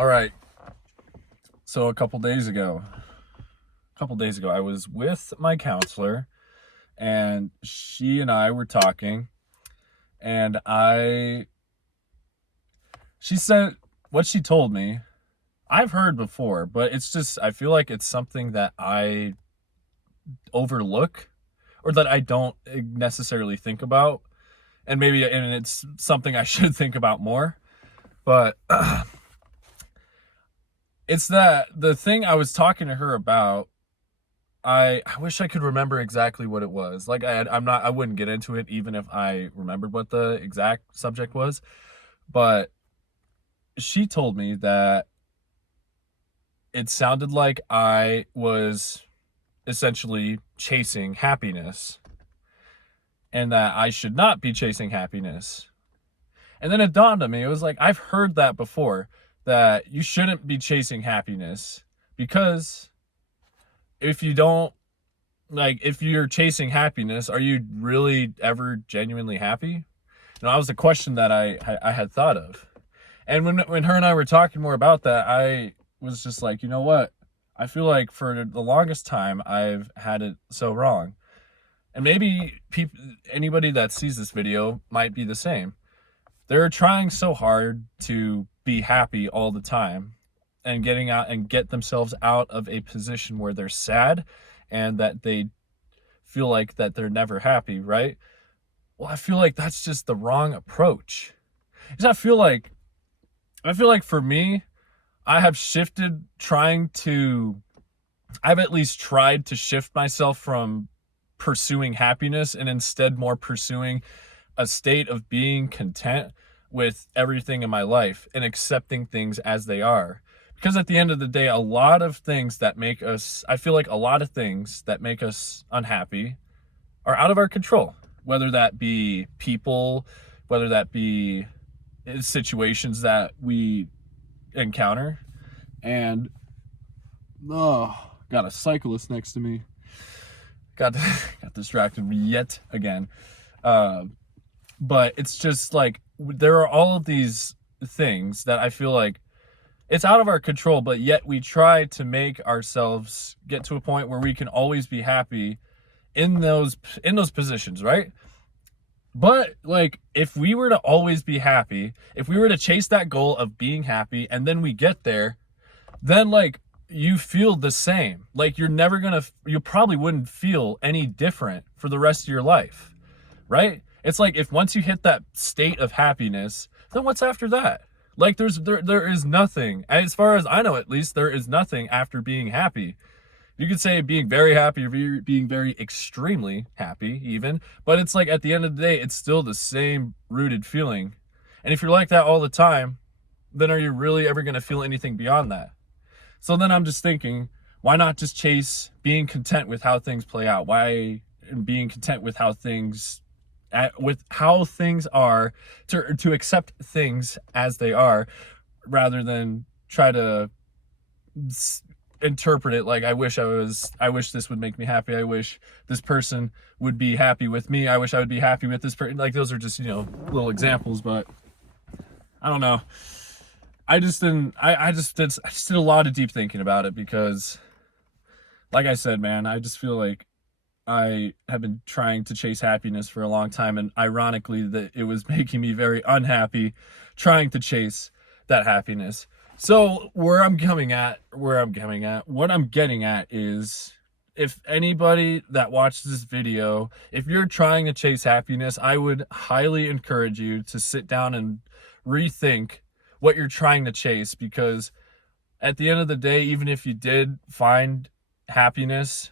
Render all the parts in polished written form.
All right. So a couple days ago, I was with my counselor, and she and I were talking, and she said what she told me. I've heard before, but it's just I feel like it's something that I overlook or that I don't necessarily think about, and it's something I should think about more. But it's that the thing I was talking to her about. I wish I could remember exactly what it was. Like I wouldn't get into it even if I remembered what the exact subject was. But she told me that it sounded like I was essentially chasing happiness and that I should not be chasing happiness. And then it dawned on me, it was like, I've heard that before, that you shouldn't be chasing happiness because if you don't, like, if you're chasing happiness, are you really ever genuinely happy? That was the question that I had thought of. And when her and I were talking more about that, I was just like, you know what? I feel like for the longest time I've had it so wrong. And maybe anybody that sees this video might be the same. They're trying so hard to be happy all the time and getting out and get themselves out of a position where they're sad and that they feel like that they're never happy, right? Well, I feel like that's just the wrong approach. Because I feel like for me, I have shifted I've at least tried to shift myself from pursuing happiness and instead more pursuing a state of being content with everything in my life and accepting things as they are. Because at the end of the day, I feel like a lot of things that make us unhappy are out of our control, whether that be people, whether that be situations that we encounter. And got a cyclist next to me. Got got distracted yet again. Uh, but it's just like there are all of these things that I feel like it's out of our control, but yet we try to make ourselves get to a point where we can always be happy in those positions, right? But like if we were to always be happy, if we were to chase that goal of being happy and then we get there, then like you feel the same. Like you probably wouldn't feel any different for the rest of your life, right? It's like if once you hit that state of happiness, then what's after that? Like there is nothing, as far as I know at least, there is nothing after being happy. You could say being very happy or being very extremely happy even, but it's like at the end of the day, it's still the same rooted feeling. And if you're like that all the time, then are you really ever going to feel anything beyond that? So then I'm just thinking, why not just chase being content with how things play out? Why being content with how things are, to accept things as they are rather than try to interpret it like I wish this would make me happy. I wish this person would be happy with me. I wish I would be happy with this person. Like those are just, little examples, but I don't know. I just did a lot of deep thinking about it because like I said, man, I just feel like I have been trying to chase happiness for a long time, and ironically that it was making me very unhappy trying to chase that happiness. So what I'm getting at is, if anybody that watches this video, if you're trying to chase happiness, I would highly encourage you to sit down and rethink what you're trying to chase, because at the end of the day, even if you did find happiness,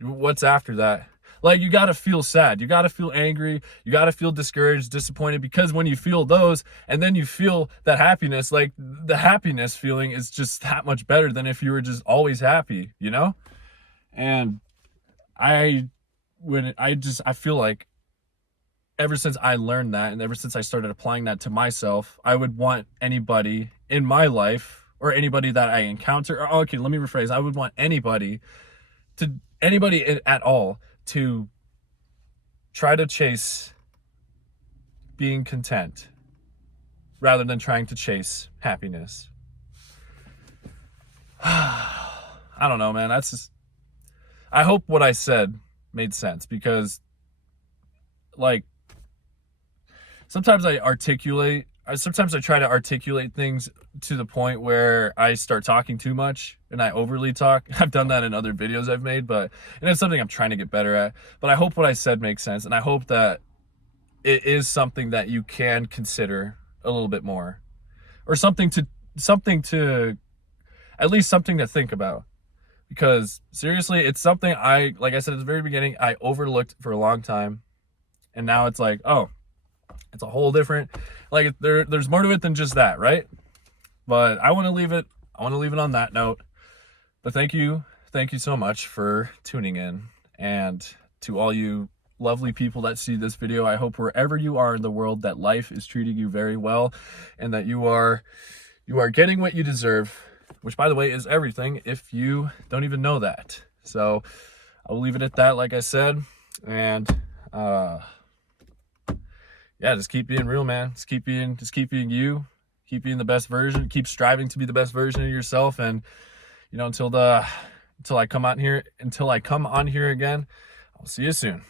what's after that? Like, you got to feel sad, you got to feel angry, you got to feel discouraged, disappointed, because when you feel those and then you feel that happiness, like the happiness feeling is just that much better than if you were just always happy. And I I feel like ever since I learned that and ever since I started applying that to myself, I would want anybody in my life or anybody that I encounter, or okay, let me rephrase, I would want anybody at all to try to chase being content rather than trying to chase happiness. I don't know, man. That's just, I hope what I said made sense, because like sometimes I try to articulate things to the point where I start talking too much and I overly talk. I've done that in other videos I've made, and it's something I'm trying to get better at. But I hope what I said makes sense, and I hope that it is something that you can consider a little bit more, or something to at least something to think about. Because seriously, it's something like I said at the very beginning, I overlooked for a long time, and now it's like, oh, it's a whole different, like there's more to it than just that, right? But I want to leave it on that note. But thank you so much for tuning in, and to all you lovely people that see this video, I hope wherever you are in the world that life is treating you very well, and that you are getting what you deserve, which by the way is everything if you don't even know that. So I'll leave it at that, like I said, and yeah, just keep being real, man. Just keep being you. Keep being the best version. Keep striving to be the best version of yourself. And until I come on here again, I'll see you soon.